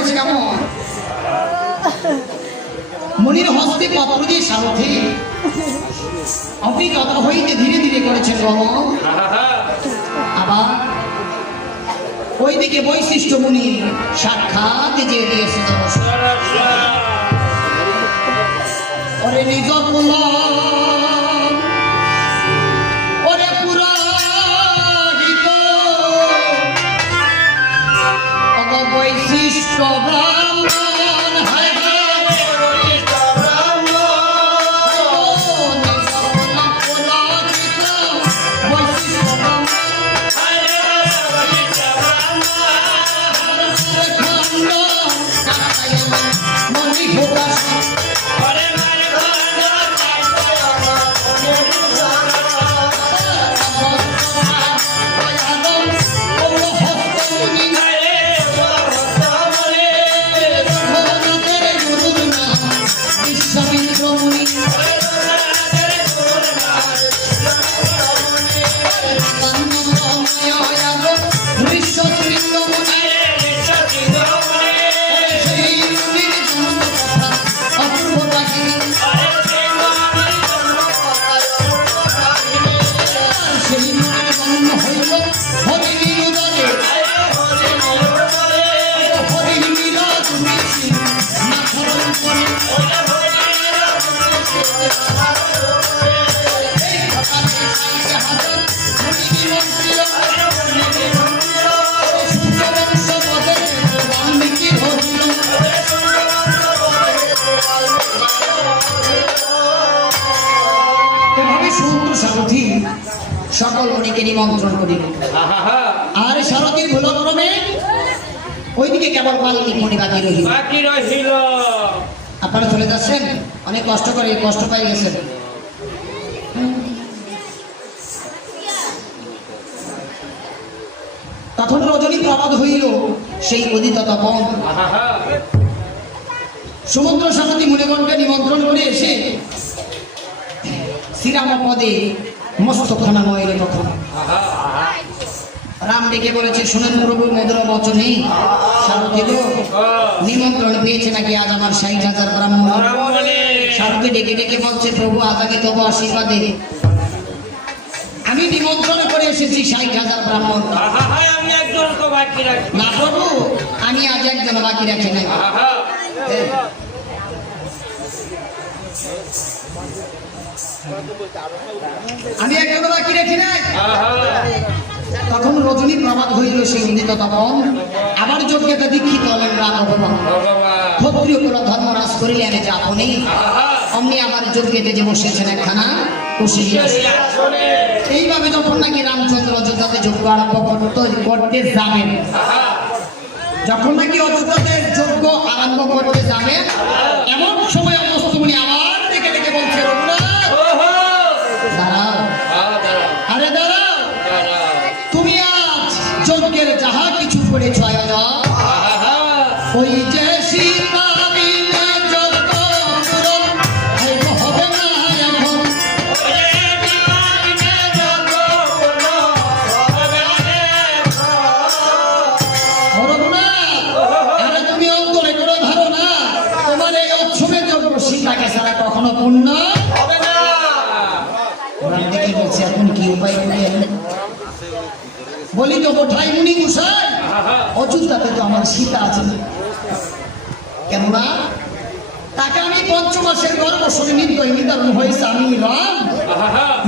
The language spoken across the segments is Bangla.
করেছে কেমন? মনির হস্তে পত্র দিয়ে সারথি আপনি কথা হইতে ধীরে ধীরে করেছেন গমন। আবার ওইদিকে বৈশিষ্ট্য মুনি সাক্ষাৎ যে দিয়েছে ওরে নিজ ওরে পুরাহিত বৈশিষ্ট্য ব্রাহ্মণ হায় সকল মণিকে নিমন্ত্রণ করিল। আর সারথীর ভুলক্রমে ওইদিকে কেবল মালিক মণি বাকি রহিল। আপনারা চলে যাচ্ছেন, অনেক কষ্ট করে কষ্ট পাই গেছেন। তখন রজনী প্রবাদ হইল সেই উদিত তপন। সমুদ্র সারথী মুনিগণকে নিমন্ত্রণ করে এসে শ্রীরাম পদে মস্তখানা ময়ূর তখন রাম ডেকে বলেছে, শুনেন প্রভু মধুর বচনে সারথী নিমন্ত্রণ পেয়েছে নাকি আজ আমার 60,000 ব্রাহ্মণ। সারথী ডেকে ডেকে বলছে, প্রভু আজ আগে তবু আশীর্বাদে আমি নিমন্ত্রণ করে এসেছি 60,000 ব্রাহ্মণ। না প্রভু, আমি আজ একজন বাকি রাখি নাই। আমি একজন বাকি রাখি নাই। তখন রজনী প্রবাদ হইল সেই উদিত তপন। আবার যোগ্যতা দীক্ষিত হলেন রাম ভগবান। ক্ষত্রিয় কুল ধর্মরাজ করিলেন যে আপনি, অমনি আমার যোগ্যতে যে বসেছেন একখানা এইভাবে যখন নাকি রামচন্দ্র অযোধ্যাতে যজ্ঞ আরম্ভ করতে যাবেন, যখন নাকি অযোধ্যাতে যজ্ঞ আরম্ভ করতে যাবেন, এমন সময় অগস্ত্যমুনি আবার ডেকে ডেকে বলছে, রঘুনাথ দাঁড়াও, আরে দাঁড়াও, তুমি আজ যজ্ঞের যাহা কিছু করেছ আয়োজন, ওই যে সীতা কখনো পূর্ণ হবে না। দেখে বলছে এখন কি উপায় বলি তো কোথায় মুনি গোসাই, অযোধ্যাতে তো আমার সীতা আছে, কেননা তাকে আমি 5 মাসের গর্ভশনে নির্দয় নিদারণ হয়েছে আমি রাম,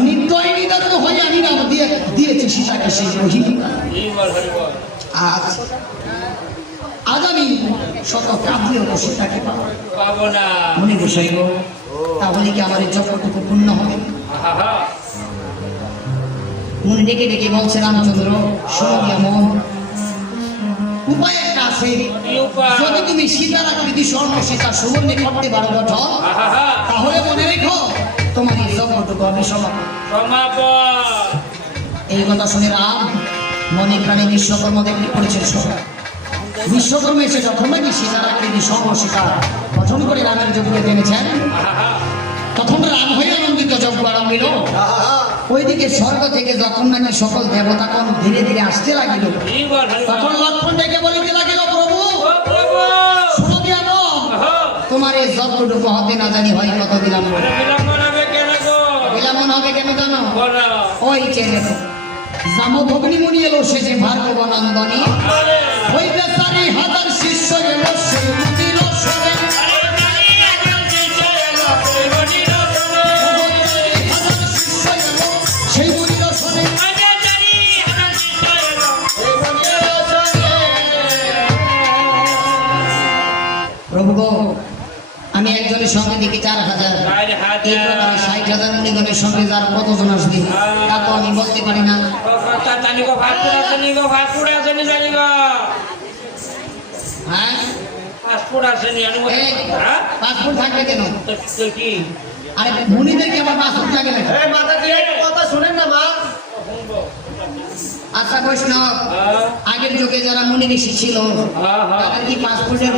নির্দয় নিদারণ হয়ে আমি নাম দিয়েছি সীতাকে সেই রহিম। আজ আমি শত কাঁদলেও সীতাকে পাবো না। মুনি গোসাই গো, তাহলে কি আমার যজ্ঞটুকু পূর্ণ হবে? মুনি ডেকে ডেকে বলছে, রামচন্দ্র শোনো কেমন উপায় একটা আছে। যদি তুমি সীতার আকৃতি স্বর্ণ সীতা সুবর্ণে করতে পারো গঠন, তাহলে মনে রেখো তোমার এই যজ্ঞটুকু হবে সমাপন। এই কথা শুনে রাম মনে প্রাণে বিশ্বকর্ম দেখতে করেছেন। বিশ্বকর্ম এসে যখন নাকি সীতার আকৃতি স্বর্ণ সীতা গঠন করে রামের যজ্ঞে টেনেছেন, তখন রাম হয়ে আনন্দিত যজ্ঞ আরম্ভ। ওইদিকে স্বর্গ থেকে যখন নাকি সকল দেবতাগণ ধীরে ধীরে আসতে লাগিল, তখন লক্ষ্মণ ডেকে বলিতে লাগিল, প্রভু যতটুকু হতে না জানি হয় কত বিলম্ব। বিলম্বন হবে কেন জানো? ওই চেনে জামো ভগ্নি মুনি এলো সে যে ভার্গব নন্দনী, ওই বেচারি হাজার শিষ্য এলো সেই মুনির সরে। সেই মুনির সরে প্রভু গো, আমি একজনের সঙ্গে দেখি 4000, 60,000 মুনিগণের সঙ্গে যার কতজন আসবে তা তো আমি বলতে পারি না। হ্যাঁ পাসপোর্ট থাকবে কেন? আরে মুনিদেরকে আবার পাসপোর্ট লাগে না? কথা শুনেন না মা। আচ্ছা বৈষ্ণব, আগের যুগে যারা মুনি ঋষি ছিল তাদের কি পাসপোর্টের